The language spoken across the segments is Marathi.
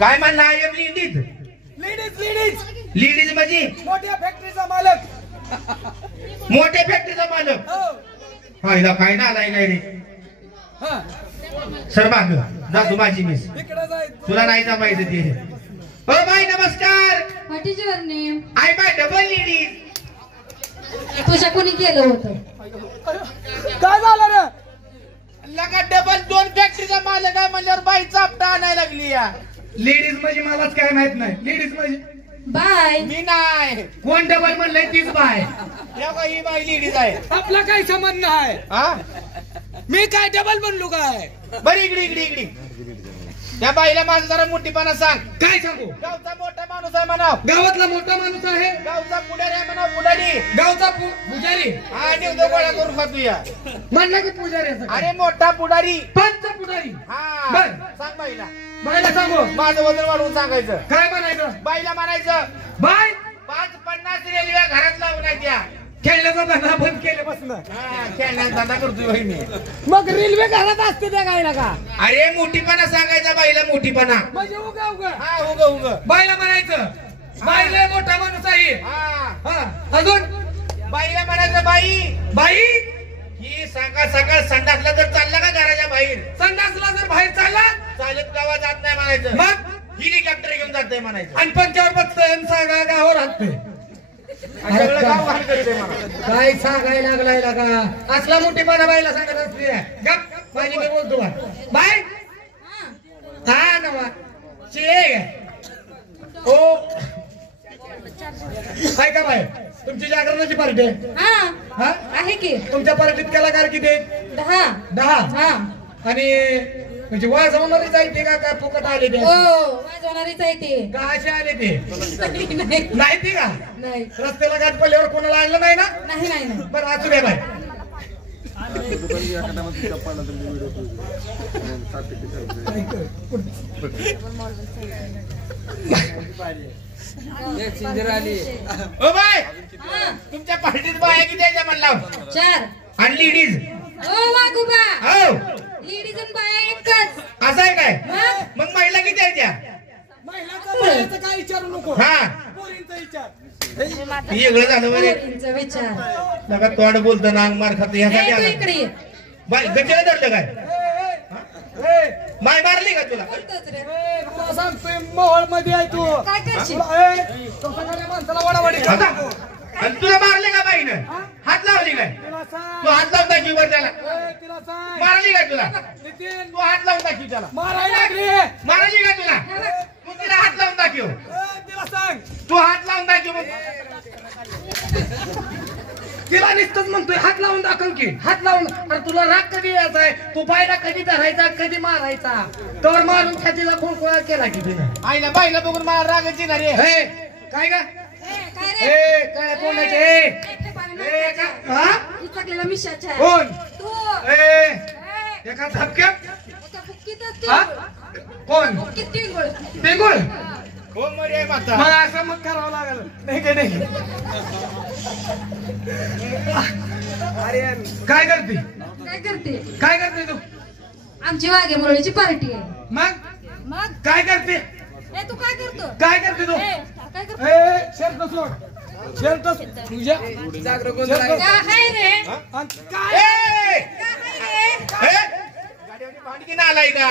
काय म्हणला I am ladies ladies ladies ladies म्हणजे मोठ्या फॅक्टरीचा मालक. मोठ्या फॅक्टरीचा मालक. हो हा हिला काय ना आलाय नाही रे. हा सर माग जा तू माझी मिस. इकडे जाय. तुला नाही जमायचं ते. हो बाई नमस्कार. What is your name? I my double ladies. तुझ्या कोणी केलं होतं? काय झालं रे? लगा डबल दोन फॅक्टरीचा मालक आहे म्हणल्यावर बाई चापटा आणायला लागली या. लेडीज म्हणजे मलाच काय माहित नाही. लेडीज म्हणजे बाय. मी नाही. कोण डबल म्हणलंय तीच बाय. ही बाई लेडीज आहे. आपला काही संबंध नाही. हा मी काय डबल म्हणलो काय? बरी इकडे इकडे इकडे. त्या बाईला माझं जरा मोठीपणा सांग. काय सांगू? गावचा मोठा माणूस आहे म्हणाव. गावातला मोठा माणूस आहे. गावचा पुढारी आहे म्हणाव. पुढारी. गावचा पुजारी. हा निवडो गोळा करून खातो या. म्हणलं की पुजारी. अरे मोठा पुढारी. पंच पुजारी. हा बर. सांग बाईला. बायला सांगू. माझं वजन वाढवून सांगायचं. काय म्हणायचं? बाईला म्हणायचं बाय 550 रेल्वे घरात लावून आहे त्या. खेळण्याचा धंदा बंद केल्यापासून. हा खेळण्याचा धंदा करतोय बाई मी. मग रेल्वे घरात असते त्या गायला का? अरे मोठीपणा सांगायचा बाईला मोठीपणा. म्हणजे उगा उगा. हा उग उग. बायला म्हणायचं बाईला मोठा माणूस आहे. हा हा अजून बाईला म्हणायचं बाई बाई ही सकाळ सकाळ संडासला जर चालला का घराच्या बाहेर. संडासला जर बाहेर चालला चालत गावात जात नाही म्हणायचं. मग हेलिकॉप्टर घेऊन जात नाही म्हणायचं. आणि पंचावर बघतोय सांगा गावावर हाकतोय. सगळं गाव घाण करते मला. काय सांगायला लागलाय का? असला मोठीपणा बाईला सांगत असते. गप बाई मी बोलतो बा. बाय हा नवा शिळे ओ काय का बाय तुमची जागरणाची पार्टी आहे. हा हा आहे की. तुमच्या पार्टीत कलाकार किती आहेत? 10. 10. हा आणि म्हणजे वाजवणारी जायते का काय फुकट आले ते? हो वाजवणारीच आहे ते. का असे आले ते? नाही नाही ते का? नाही रस्त्याला गाठ पडल्यावर कोणाला आणलं नाही ना? नाही नाही नाही. बरं असू द्या बाय. ओ बाय हा तुमच्या पार्टीत बाया किती यायच्या म्हणला? 4. आणि लेडीज. ओ वागुबा हो लेडीज आणि बाया एकच. असं आहे काय? मग मग महिला किती यायच्या? महिलाचं काय विचारू नको. हा पोरींचा विचार. वेगळं झालं बरे. पोरींचा विचार. नका तोंड बोलतं नांग मार खात ए, ह्यासाठी तू आला. इकडे ये. बाय गच्चीला धरलं काय? बाय मारली का तुला? बोलतोच रे. तुला सांगतोय मोहळ मध्ये आहे तू. काय करशील? सगळ्या माणसाला वडावडी आता? आणि तुला मारले का बाईनं? हात लावली काय? तिला सांग. तू हात लावून दाखव बरं त्याला. तिला सांग. मारली का तुला? नितीन तू हात लावून दाखव त्याला. मारायला लागली. मारली का तुला? तू तिला हात लावून दाखव. तिला सांग. तू हात लावून दाखव मग. तिला नुसतंच म्हणतोय हात लावून दाखव की. हात लावून. अरे तुला राग कधी यायचा आहे? तू बायला कधी धरायचा कधी मारायचा? तर मारून छातीला खोळखोळा केला की तिनं. आईला बाईला बघून मला रागायची ना रे. हे काय का? ए, काय रे? ए काय तोंडाचे? एकटे पाणी ए नका. का? हा? इचकलेला मिशाचा आहे. कोण? तू. ए ए, एका धपक्यात? एका बुक्कीतच हा? तिळगुळ. कोण? बुक्कीत तिळगुळ. बेगुळ? हो मरे माता. मग असं मग करावं लागल. नाही का नाही? अरे काय करते? काय करते? काय करते तू? आमची वाघे मुरळीची पार्टी आहे. मग मग काय करते? ए तू काय करतो? काय करते तू? ए, काय करतो? ए शर्ट सोड. शर्ट तुझ्या काय हाय रे? काय? ए! काय हाय रे? ए! गाडीवाली भांडकी ना आलाय का?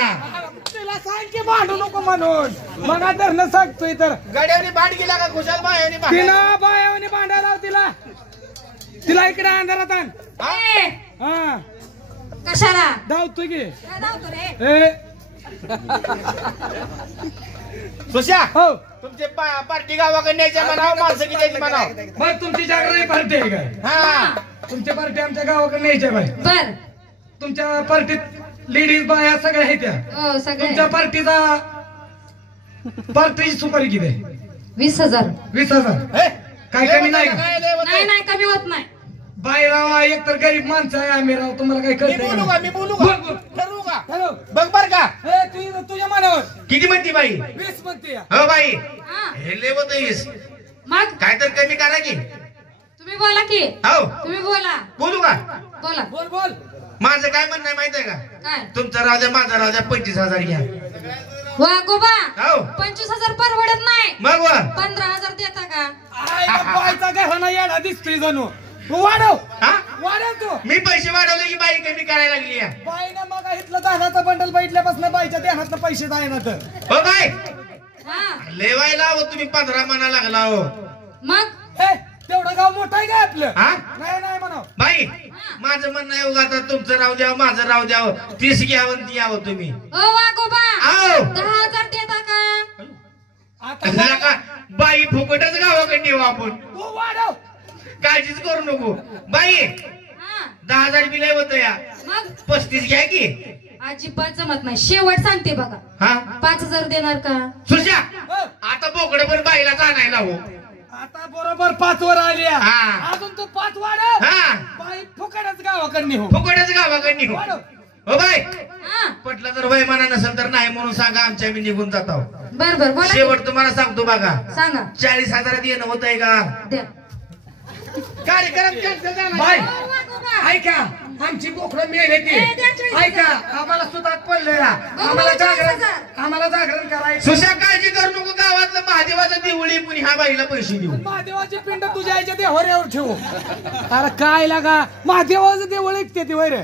तिला सांग की भांडू नको म्हणून. मग धरणं सांगतोय तर गाडीवाली भांडकीला का खुशाल बायाने भांड. तिला बायाने भांडायला लाव तिला. तिला इकडे अंधारात आण. ए, हा कशाला? धावतोय की. काय धावतो रे? ए सुशा हो तुमचे पार्टी गावाकडे न्यायच्या म्हणाव माणसं किती यायची म्हणाव. मग तुमची जागरण पार्टी आहे काय? हा तुमच्या पार्टी आमच्या गावाकडे न्यायच्या बाई. बर. तुमच्या पार्टीत लेडीज बाया सगळ्या आहेत त्या. हो सगळे. तुमच्या पार्टीचा पार्टीची सुपारी किती आहे? 20,000. 20,000. ए, काय कमी नाही का? काय लय होतंय? नाही नाही कमी होत नाही. बाई राव एक तर गरीब माणसं आहे आम्ही राव. तुम्हाला काय मी बोलू का? कळत? मी बोलू का? बोल, बोल. ठरवू का? हॅलो बघ बर का? तुझ्या मनावर किती म्हणती बाई? 20 म्हणते. हो बाई हा हे लय होतंयस. मग काय तर कमी करा की. तुम्ही बोला की. हो तुम्ही बोला. बोलू का? बोला. बोल बोल. माझं काय म्हणणं आहे माहित आहे का? काय तुमचा राजा माझा राजा 25,000 घ्या. वागोबा हो 25,000 परवडत नाही. मग वा 15,000 देता का? बायचा घराणा येडा दिसतोय जणू. तू वाढव हा वाढव तू. मी पैसे वाढवले की बाई कमी करायला लागली आहे. बाईनं मग इथलं दानाचं बंडल बैठल्यापासून बाईच्या ध्यानात पैसे जायना तर. हो बाई हा लेवायला हो तुम्ही 15 म्हणा लागला हो. मग हे तेवढं गाव मोठं आहे का आपलं? हा नाही नाही म्हणा. बाई माझं म्हणणं आहे उगा आता तुमचं राहू द्या माझं राहू द्या 30 घ्यावं ती यावं तुम्ही. ओ वागोबा आओ 10,000 देता का? आता जरा का बाई फुकटच गावाकडे नेऊ आपण. तू वाढव. काळजीच करू नको बाई. हा 10,000 बिल होतं या मग 35 घ्या की. अजिबात जमत नाही. शेवट सांगते बघा. हा 5,000 देणार का? सुशा हो. आता बोकडं पण बाईला आणायला हो. आता बरोबर 5 वर आली आहे. हा. अजून तू 5 वाढव. हा बाई फुकटच गावाकडे हो. फुकटच गावाकडे नेऊ. वाढव. हो बाई हा पटलं तर वयमाना नसेल तर नाही म्हणून सांगा आमच्या मी निघून जातो. बर बर बोला की. शेवट तुम्हाला सांगतो बघा सांगा 40,000 येणं होत आहे का? द्या. कार्यक्रम कॅन्सल झाला. बाई ओ वागोबा ऐका आमची बोकडं मेहनती ए, द्या 40,000. ऐका आम्हाला सुद्धा पडलं या. आम्हाला 40,000. आम्हाला जागरण करायचं. सुशा काळजी करू नको गावातलं महादेवाचं देवळी पुणे ह्या बाईला पैसे देऊ. महादेवाची पिंड तुझ्या आईच्या देवाऱ्यावर ठेवू. अरे काय लागा महादेवाचं देवळ ऐकते ती वैर.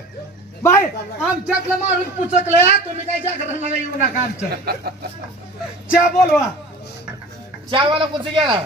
बाय आमच्यातला माणूस पुचकलाय. तुम्ही काय जागरणाला येऊ नका आमच्या. चहा बोलवा. चहावाला कुठे गेला?